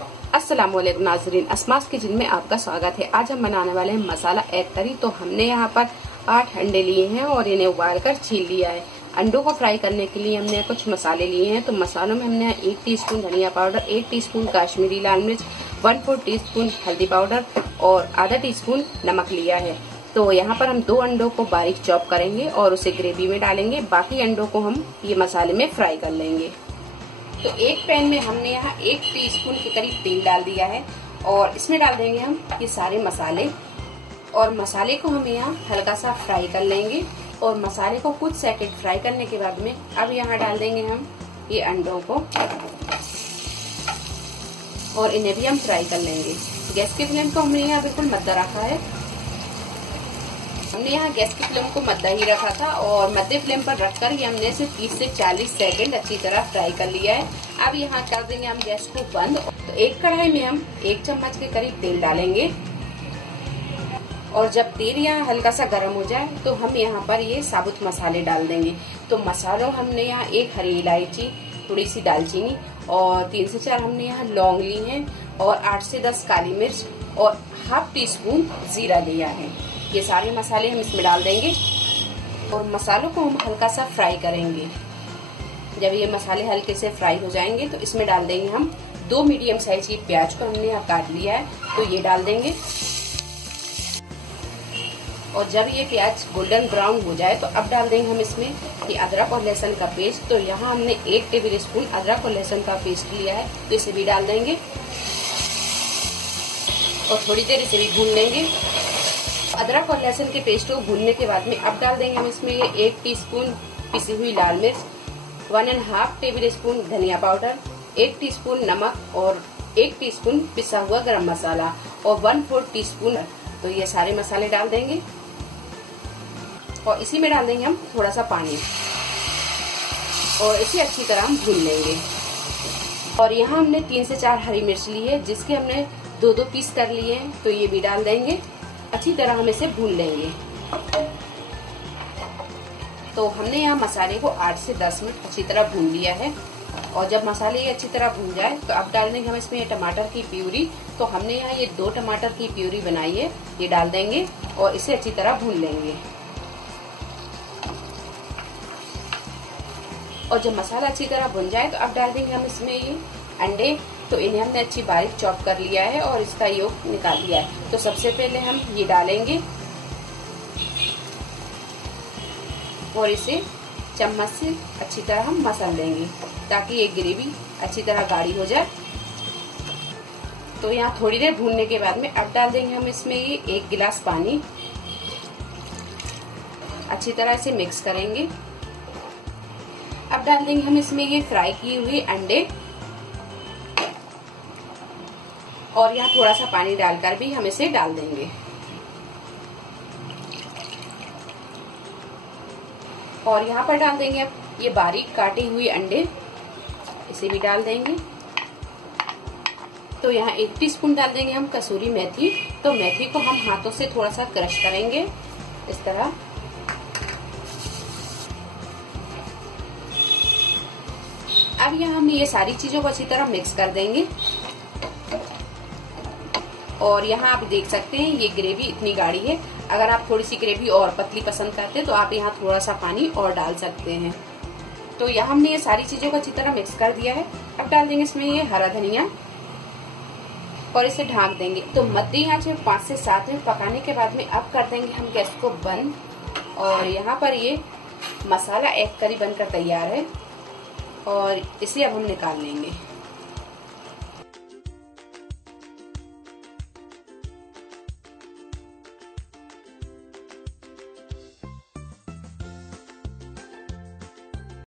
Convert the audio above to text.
अस्सलाम वालेकुम नाजरीन, अस्मास किचन में आपका स्वागत है। आज हम बनाने वाले हैं मसाला एग करी। तो हमने यहाँ पर 8 अंडे लिए हैं और इन्हें उबाल कर छील लिया है। अंडों को फ्राई करने के लिए हमने कुछ मसाले लिए हैं। तो मसालों में हमने 1 टीस्पून धनिया पाउडर, 1 टीस्पून काश्मीरी लाल मिर्च, 1/4 टीस्पून हल्दी पाउडर और आधा टीस्पून नमक लिया है। तो यहाँ पर हम 2 अंडों को बारीक चॉप करेंगे और उसे ग्रेवी में डालेंगे। बाकी अंडों को हम ये मसाले में फ्राई कर लेंगे। तो एक पैन में हमने यहाँ 1 टीस्पून के करीब तेल डाल दिया है और इसमें डाल देंगे हम ये सारे मसाले। और मसाले को हम यहाँ हल्का सा फ्राई कर लेंगे। और मसाले को कुछ सेकंड फ्राई करने के बाद में अब यहाँ डाल देंगे हम ये अंडों को और इन्हें भी हम फ्राई कर लेंगे। गैस की फ्लेम को हमने यहाँ बिल्कुल मद्दा रखा है। हमने यहाँ गैस की फ्लेम को मद्दा ही रखा था और मध्य फ्लेम पर रखकर ये हमने सिर्फ 30 से 40 सेकंड अच्छी तरह फ्राई कर लिया है। अब यहाँ कर देंगे हम गैस को बंद। तो एक कढ़ाई में हम 1 चम्मच के करीब तेल डालेंगे और जब तेल यहाँ हल्का सा गर्म हो जाए तो हम यहाँ पर ये साबुत मसाले डाल देंगे। तो मसालों हमने यहाँ 1 हरी इलायची, थोड़ी सी दालचीनी और 3 से 4 हमने यहाँ लौंग ली हैं और 8 से 10 काली मिर्च और ½ टीस्पून जीरा लिया है। ये सारे मसाले हम इसमें डाल देंगे और मसालों को हम हल्का सा फ्राई करेंगे। जब ये मसाले हल्के से फ्राई हो जाएंगे तो इसमें डाल देंगे हम 2 मीडियम साइज की प्याज को हमने यहाँ काट लिया है, तो ये डाल देंगे। और जब ये प्याज गोल्डन ब्राउन हो जाए तो अब डाल देंगे हम इसमें ये अदरक और लहसुन का पेस्ट। तो यहाँ हमने 1 टेबल स्पून अदरक और लहसुन का पेस्ट लिया है, तो इसे भी डाल देंगे और थोड़ी देर इसे भी भून लेंगे। अदरक और लहसुन के पेस्ट को भूनने के बाद में अब डाल देंगे हम इसमें ये 1 टीस्पून पिसी हुई लाल मिर्च, 1½ टेबल स्पून धनिया पाउडर, 1 टीस्पून नमक और 1 टीस्पून पिसा हुआ गरम मसाला और 1/4 टीस्पून। तो ये सारे मसाले डाल देंगे और इसी में डाल देंगे हम थोड़ा सा पानी और इसे अच्छी तरह हम भून लेंगे। और यहाँ हमने 3 से 4 हरी मिर्च ली है, जिसके हमने 2-2 पीस कर लिए हैं, तो ये भी डाल देंगे। अच्छी तरह हम इसे भून लेंगे। तो हमने यहाँ मसाले को 8 से 10 मिनट अच्छी तरह भून लिया है। और जब मसाले ये अच्छी तरह भून जाए तो अब डाल देंगे हम इसमें टमाटर की प्यूरी। तो हमने यहाँ ये 2 टमाटर की प्यूरी बनाई है, ये डाल देंगे और इसे अच्छी तरह भून लेंगे। और जब मसाला अच्छी तरह भुन जाए तो अब डाल देंगे हम इसमें ये अंडे। तो इन्हें हमने अच्छी बारीक चॉप कर लिया है और इसका योग निकाल लिया है। तो सबसे पहले हम ये डालेंगे और इसे चम्मच से अच्छी तरह हम मसल लेंगे ताकि ये ग्रेवी अच्छी तरह गाढ़ी हो जाए। तो यहाँ थोड़ी देर भूनने के बाद में अब डाल देंगे हम इसमें ये 1 गिलास पानी। अच्छी तरह से मिक्स करेंगे। अब डाल देंगे हम इसमें ये फ्राई किए हुए अंडे और यहाँ थोड़ा सा पानी डालकर भी हम इसे डाल देंगे। और यहाँ पर डाल देंगे अब ये बारीक काटे हुए अंडे, इसे भी डाल देंगे। तो यहाँ 1 टीस्पून डाल देंगे हम कसूरी मेथी। तो मेथी को हम हाथों से थोड़ा सा क्रश करेंगे इस तरह। अब यहाँ हम ये सारी चीजों को अच्छी तरह मिक्स कर देंगे। और यहाँ आप देख सकते हैं ये ग्रेवी इतनी गाढ़ी है। अगर आप थोड़ी सी ग्रेवी और पतली पसंद करते हैं तो आप यहाँ थोड़ा सा पानी और डाल सकते हैं। तो यहाँ हमने ये सारी चीजों को अच्छी तरह मिक्स कर दिया है। अब डाल देंगे इसमें ये हरा धनिया और इसे ढक देंगे। तो मध्य आंच में 5 से 7 मिनट पकाने के बाद में अब कर देंगे हम गैस को बंद। और यहाँ पर ये मसाला एग करी बनकर तैयार है और इसे अब हम निकाल लेंगे।